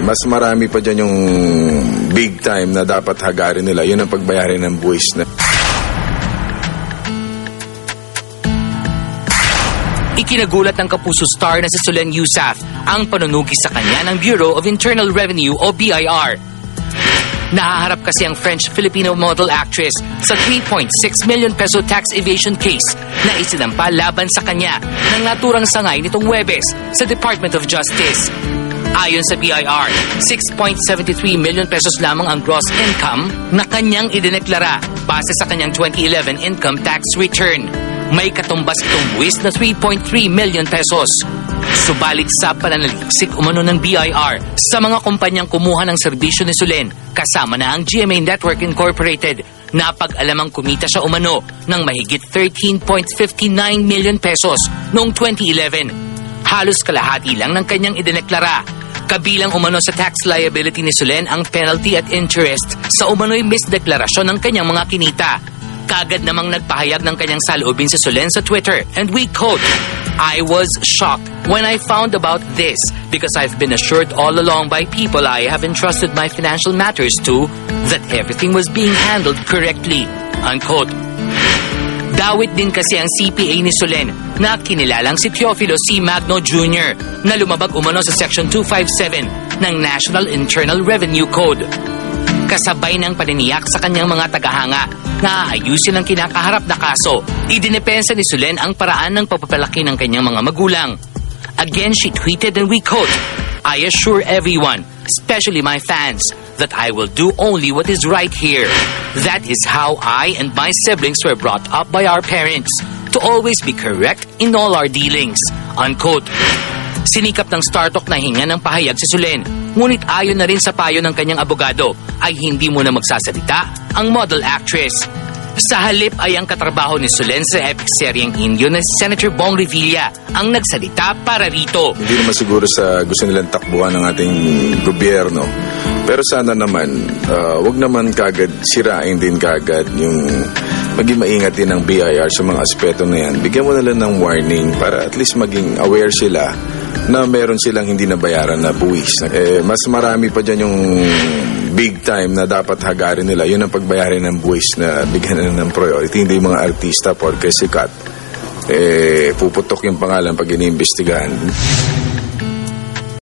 Mas marami pa dyan yung big time na dapat hagarin nila. Yun ang pagbayarin ng buwis na. Ikinagulat ng Kapuso star na si Solen Yusaf ang panunugi sa kanya ng Bureau of Internal Revenue o BIR. Nahaharap kasi ang French-Filipino model actress sa 3.6 million peso tax evasion case na isinampa laban sa kanya ng naturang sangay nitong Huwebes sa Department of Justice. Ayon sa BIR, 6.73 million pesos lamang ang gross income na kanyang idineklara base sa kanyang 2011 income tax return. May katumbas itong buwis na 3.3 million pesos. Subalit sa pananaliksik umano ng BIR sa mga kumpanyang kumuha ng serbisyo ni Solen, kasama na ang GMA Network Incorporated, napag-alamang kumita siya umano ng mahigit 13.59 million pesos noong 2011. Halos kalahati lang ng kanyang idineklara. Kabilang umano sa tax liability ni Solen ang penalty at interest sa umano'y misdeklarasyon ng kanyang mga kinita. Kagad namang nagpahayag ng kanyang saloobin si Solen sa Twitter, and we quote, "I was shocked when I found about this because I've been assured all along by people I have entrusted my financial matters to that everything was being handled correctly." Unquote. Dawit din kasi ang CPA ni Solen na kinilalang si Teofilo C. Magno Jr. na lumabag umano sa Section 257 ng National Internal Revenue Code. Kasabay ng paniniyak sa kanyang mga tagahanga na aayusin ang kinakaharap na kaso, idinepensa ni Solen ang paraan ng pagpapalaki ng kanyang mga magulang. Again, she tweeted, and we quote, "I assure everyone, especially my fans, that I will do only what is right here. That is how I and my siblings were brought up by our parents, to always be correct in all our dealings." Unquote. Sinikap ng StarTalk na hinga ng pahayag si Solen, ngunit ayon na rin sa payo ng kanyang abogado ay hindi muna magsasalita ang model actress. Sa halip ay ang katrabaho ni Solen sa epic seryeng Indio na si Senator Bong Revilla ang nagsalita para rito. Hindi naman siguro sa gusto nilang takbuhan ng ating gobyerno. Pero sana naman, wag naman kagad sirain din kagad yung maging maingat din ng BIR sa mga aspeto na yan. Bigyan mo na lang ng warning para at least maging aware sila na meron silang hindi nabayaran na buwis. Mas marami pa dyan yung big time na dapat hagarin nila. Yun ang pagbayarin ng buwis na bigyan na ng priority. Hindi yung mga artista porke sikat. Puputok yung pangalan pag iniimbestigahan.